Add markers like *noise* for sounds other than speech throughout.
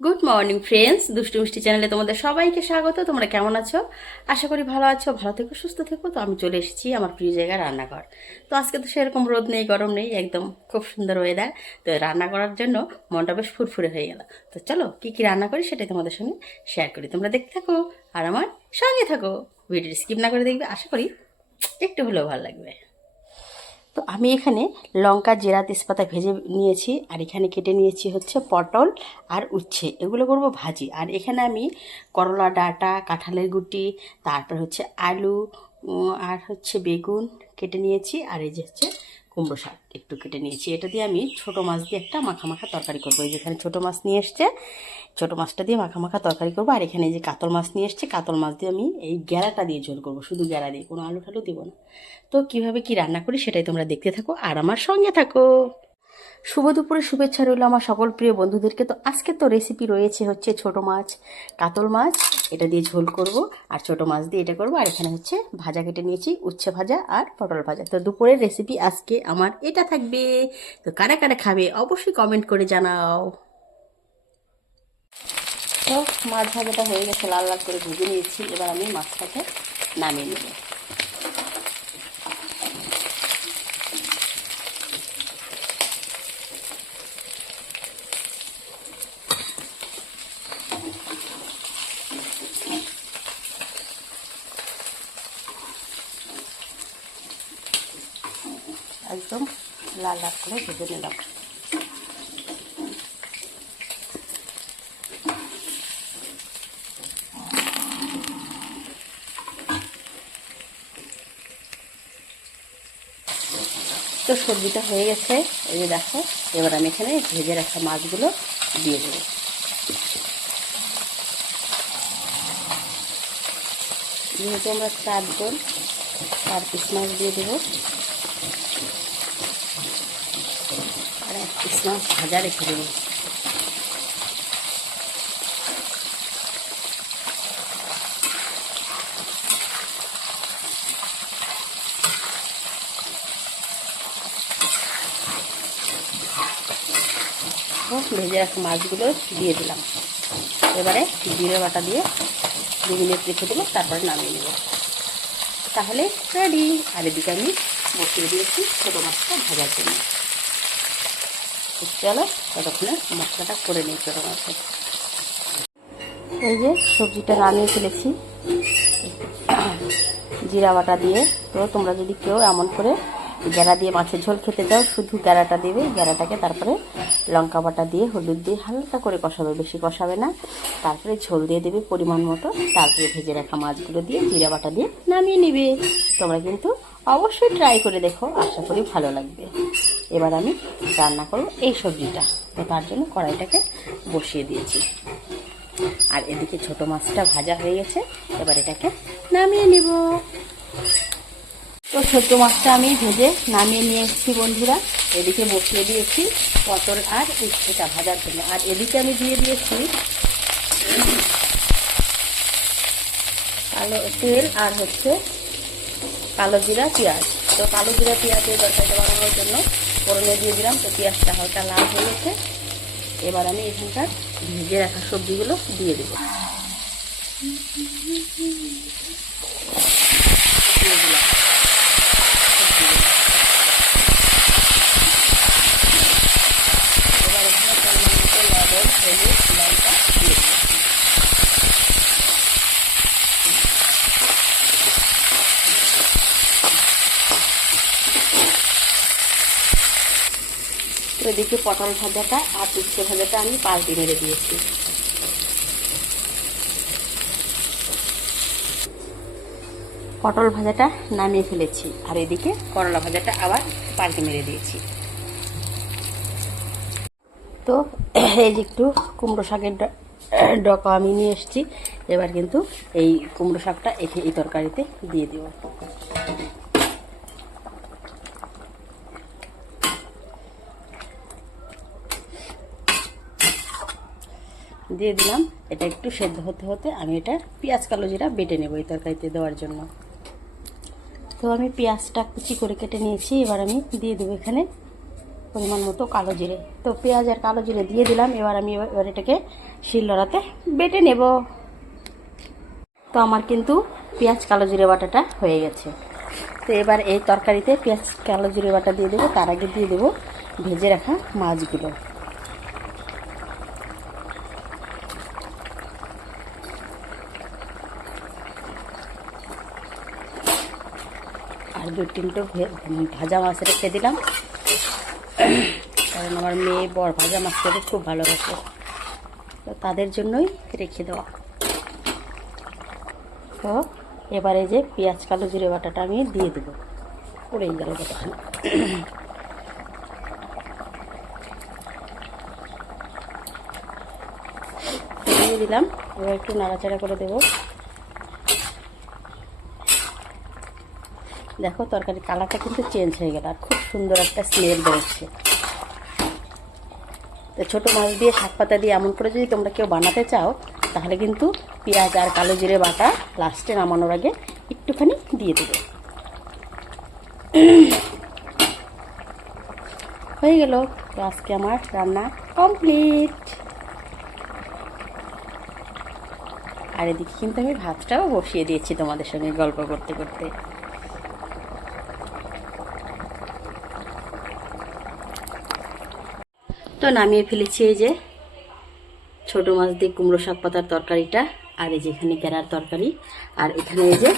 Good morning friends দুষ্টু মিষ্টি চ্যানেলে তোমাদের সবাইকে স্বাগত। তোমরা কেমন আছো? আশা করি ভালো আছো, ভালো থেকো, সুস্থ থেকো। তো আমি চলে এসেছি আমার প্রিয় জায়গায় রান্নাঘর। তো আজকে তো সেরকম রোদ নেই, গরম নেই, একদম খুব সুন্দর ওয়েদার তো রান্না করার জন্য মনটা বেশ ফুরফুরে হয়ে গেল। তো চলো কী কী রান্না করি সেটাই তোমাদের সঙ্গে শেয়ার করি। তোমরা দেখতে থাকো আর আমার সঙ্গে থাকো। ভিডিও স্কিপ না করে দেখবে, আশা করি একটু হলেও ভালো লাগবে। তো আমি এখানে লঙ্কা, জিরা, তেজপাতা ভেজে নিয়েছি আর এখানে কেটে নিয়েছি হচ্ছে পটল আর উচ্ছে। এগুলো করব ভাজি। আর এখানে আমি করলা, ডাটা, কাঁঠালের গুটি, তারপর হচ্ছে আলু আর হচ্ছে বেগুন কেটে নিয়েছি। আর এই যে হচ্ছে কুমড়ো শাক একটু কেটে নিয়েছি। এটা দিয়ে আমি ছোটো মাছ দিয়ে একটা মাখা মাখা তরকারি করব। এই যেখানে ছোটো মাছ নিয়ে এসছে, ছোটো মাছটা দিয়ে মাখা মাখা তরকারি করব। আর এখানে যে কাতল মাছ নিয়ে এসছে, কাতল মাছ দিয়ে আমি এই গ্যারাটা দিয়ে ঝোল করব। শুধু গ্যারা দিয়ে, কোনো আলু টালু দিব না। তো কীভাবে কি রান্না করি সেটাই তোমরা দেখতে থাকো। আর আমার সঙ্গে থাকো। শুভ দুপুরে শুভেচ্ছা রইল আমার সকল প্রিয় বন্ধুদেরকে। তো আজকে তো রেসিপি রয়েছে হচ্ছে ছোট মাছ, কাতল মাছ, এটা দিয়ে ঝোল করব, আর ছোট মাছ দিয়ে এটা করব, আর এখানে হচ্ছে ভাজা কেটে নিয়েছি, উচ্ছে ভাজা আর পটল ভাজা। তো দুপুরের রেসিপি আজকে আমার এটা থাকবে। তো কারা কারা খাবে অবশ্যই কমেন্ট করে জানাও। তো মাছ ভাজাটা হয়ে গেছে, লাল লাল করে ভেজে নিয়েছি, এবার আমি মাছটাকে নামিয়ে নেব একদম লাল লাল করে ভেজে নিলাম। তো সবজিটা হয়ে গেছে, এই যে দেখো, এবার আমি এখানে ভেজে রাখা মাছগুলো দিয়ে দেবো। যেহেতু আমরা চারজন চার পিস মাছ দিয়ে দেবো আর এক পিস মাছ ভাজা রেখে দেবো। ভেজে রাখা মাছগুলো দিয়ে দিলাম। এবারে জিরে বাটা দিয়ে দু মিনিট রেখে দেবো, তারপরে নামিয়ে নেব। তাহলে রেডি। আর এদিকে আমি বসিয়ে দিয়েছি ছোটো মাছটা ভাজার জন্য। চলো ততক্ষণে মশলাটা করে নিই ছোটো মাছের এই যে সবজিটা নামিয়ে ফেলেছি। জিরা বাটা দিয়ে। তো তোমরা যদি কেউ এমন করে গ্যারা দিয়ে মাছের ঝোল খেতে চাও, শুধু গ্যারাটা দেবে, গ্যারাটাকে তারপরে লঙ্কা বাটা দিয়ে, হলুদ দিয়ে হালকা করে কষাবে, বেশি কষাবে না। তারপরে ঝোল দিয়ে দেবে পরিমাণ মতো। তারপরে ভেজে রাখা মাছগুলো দিয়ে, জিরা বাটা দিয়ে নামিয়ে নিবে। তোমরা কিন্তু অবশ্যই ট্রাই করে দেখো। আশা করি ভালো লাগবে। এবার আমি রান্না করব এই সবজিটা। তো তার জন্য কড়াইটাকে বসিয়ে দিয়েছি। আর এদিকে ছোট মাছটা ভাজা হয়ে গেছে, এবার এটাকে নামিয়ে নিব। তো ছোট মাছটা আমি ভেজে নামিয়ে নিয়ে এসেছি বন্ধুরা। এদিকে বসিয়ে দিয়েছি পটল আর উচ্ছেটা ভাজার জন্য। আর এদিকে আমি দিয়ে দিয়েছি কালো তেল আর হচ্ছে কালো জিরা পেঁয়াজ। তো কালো জিরা পেঁয়াজের তরকারিটা বানানোর জন্য ফোড়নে দিয়ে দিলাম। তো পেঁয়াজটা হালকা লাল হয়েছে এবার আমি এখানকার ভেজে রাখা সবজিগুলো দিয়ে দেবো। দিয়ে দিলাম এবার এখানে পরিমাণ মতো লবণ হলুদ লঙ্কা দিয়ে দেবো তো এদিকে পটল ভাজাটা আর উচ্ছে ভাজাটা আমি পাল্টি মেরে দিয়েছি। পটল ভাজাটা নামিয়ে ফেলেছি আর এদিকে করলা ভাজাটা আবার পাল্টি মেরে দিয়েছি। তো, এই যে একটু কুমড়ো শাকের ডকা আমি নিয়ে এসেছি। এবার কিন্তু এই কুমড়ো শাকটা এই তরকারিতে দিয়ে দেবো। দিয়ে দিলাম। এটা একটু সেদ্ধ হতে হতে আমি এটা পেঁয়াজ, কালো জিরা বেটে নেব এই তরকারিতে দেওয়ার জন্য। তো আমি পেঁয়াজটা কুচি করে কেটে নিয়েছি। এবার আমি দিয়ে দেবো এখানে পরিমাণ মতো কালো জিরে। তো পেঁয়াজ আর কালো জিরে দিয়ে দিলাম। এবার আমি এবার এটাকে শিলনোড়াতে বেটে নেব। তো আমার কিন্তু পেঁয়াজ, কালো জিরে বাটাটা হয়ে গেছে। তো এবার এই তরকারিতে পেঁয়াজ, কালো জিরে বাটা দিয়ে দেবো। তার আগে দিয়ে দেবো ভেজে রাখা মাছগুলো আর দু তিনটে ভে- ভাজা মাছ রেখে দিলাম। কারণ আমার মেয়ে বর ভাজা মাছ খেতে খুব ভালোবাসে। তো তাদের জন্যই রেখে দেওয়া। তো এবারে যে পেঁয়াজ, কালো জিরে বাটাটা আমি দিয়ে দেবো। পড়েই গেল কতক্ষণ দিয়ে দিলাম। এবার একটু নাড়াচাড়া করে দেবো। দেখো তরকারির কালারটা কিন্তু চেঞ্জ হয়ে গেল, আর খুব সুন্দর একটা স্মেল বেরোচ্ছে। তো ছোটো মাছ দিয়ে শাক পাতা দিয়ে এমন করে যদি তোমরা কেউ বানাতে চাও, তাহলে কিন্তু পেঁয়াজ আর কালো জিরে বাটা লাস্টে নামানোর আগে একটুখানি দিয়ে দেবে। হয়ে গেল, তো আজকে আমার রান্না কমপ্লিট আর এদিকে কিন্তু আমি ভাতটাও বসিয়ে দিয়েছি তোমাদের সঙ্গে গল্প করতে করতে। তো নামিয়ে ফেলেছি এই যে ছোটো মাছ দিয়ে কুমড়ো শাক পাতার তরকারিটা, আর এই যে এখানে কেরার তরকারি, আর এখানে এই যে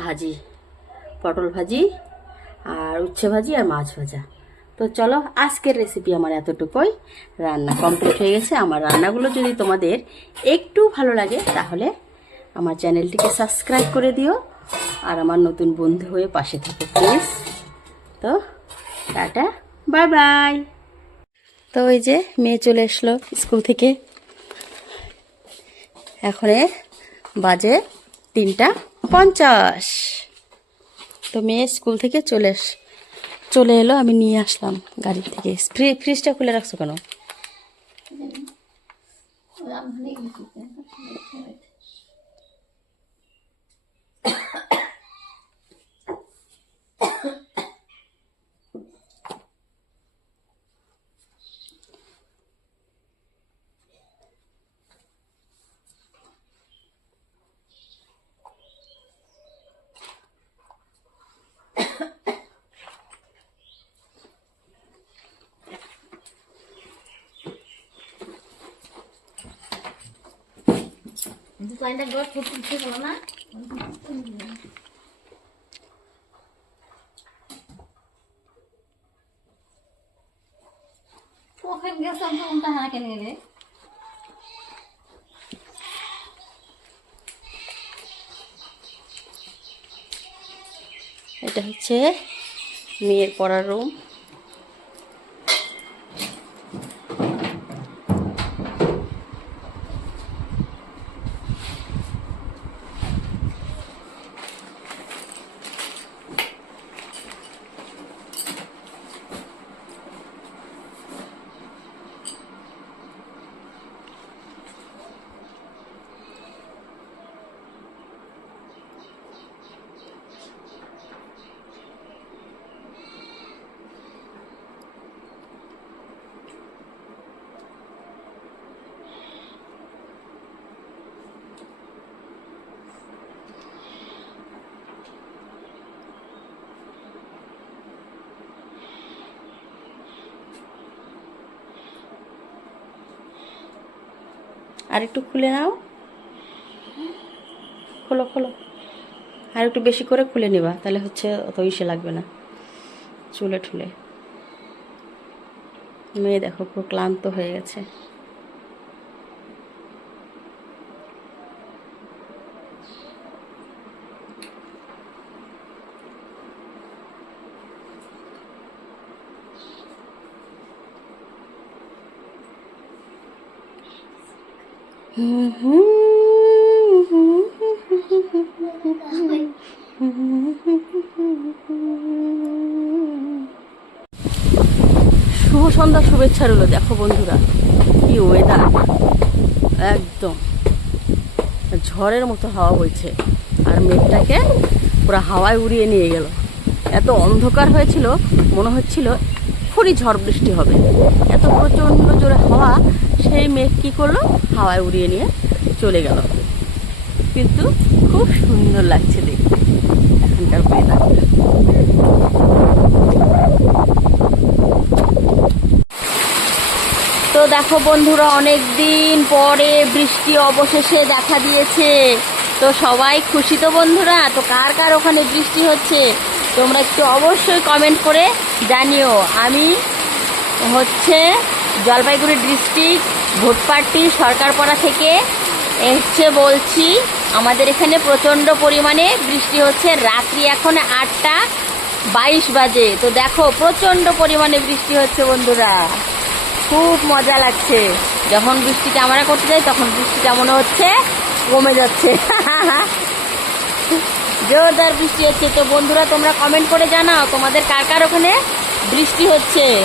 ভাজি, পটল ভাজি, আর উচ্ছে ভাজি, আর মাছ ভাজা। তো চলো, আজকের রেসিপি আমার এতটুকুই। রান্না কমপ্লিট হয়ে গেছে। আমার রান্নাগুলো যদি তোমাদের একটু ভালো লাগে, তাহলে আমার চ্যানেলটিকে সাবস্ক্রাইব করে দিও। আর আমার নতুন বন্ধু হয়ে পাশে থেকো প্লিজ তো টাটা বাই বাই তো ওই যে মেয়ে চলে এসলো স্কুল থেকে। এখন বাজে তিনটা পঞ্চাশ। তো মেয়ে স্কুল থেকে চলে চলে এলো, আমি নিয়ে আসলাম গাড়ি থেকে। ফ্রি, ফ্রিজটা খুলে রাখছো কেন? লাইনটা গড় ফুট উঠে গেল না ওখানে গেছে আমি উল্টা কেন এটা হচ্ছে মেয়ের পড়ার রুম আর একটু খুলে নাও। খোলো খোলো। আর একটু বেশি করে খুলে নেবা, তাহলে হচ্ছে অত ইসে লাগবে না। চুলে ঠুলে। মেয়ে দেখো খুব ক্লান্ত হয়ে গেছে। শুভ সন্ধ্যা, শুভেচ্ছা রইল। দেখো বন্ধুরা, কি ওয়েদার একদম। ঝড়ের মতো হাওয়া বইছে। আর মেঘটাকে পুরো হাওয়ায় উড়িয়ে নিয়ে গেল। এত অন্ধকার হয়েছিল, মনে হচ্ছিল এখনই ঝড় বৃষ্টি হবে। এত প্রচণ্ড জোরে হাওয়া, সেই মেঘ কী করল? হাওয়ায় উড়িয়ে নিয়ে চলে গেল। কিন্তু খুব সুন্দর লাগছে দেখতে, এখনকার ওয়েদার তো দেখো বন্ধুরা অনেক দিন পরে বৃষ্টি অবশেষে দেখা দিয়েছে। তো সবাই খুশি তো বন্ধুরা? তো কার কার ওখানে বৃষ্টি হচ্ছে? তোমরা একটু অবশ্যই কমেন্ট করে জানিও। আমি হচ্ছে জলপাইগুড়ি ডিস্ট্রিক্ট ভোটপাট্টি সরকারপাড়া থেকে এসছে বলছি, আমাদের এখানে প্রচণ্ড পরিমাণে বৃষ্টি হচ্ছে। রাত্রি এখন আটটা বাইশ বাজে। তো দেখো, প্রচণ্ড পরিমাণে বৃষ্টি হচ্ছে বন্ধুরা। খুব মজা লাগছে। যখন বৃষ্টিটা আমরা করতে যাই, তখন বৃষ্টিটা মনে হচ্ছে কমে যাচ্ছে। *laughs* জোরদার বৃষ্টি হচ্ছে। তো বন্ধুরা, তোমরা কমেন্ট করে জানাও, তোমাদের কার কার ওখানে বৃষ্টি হচ্ছে?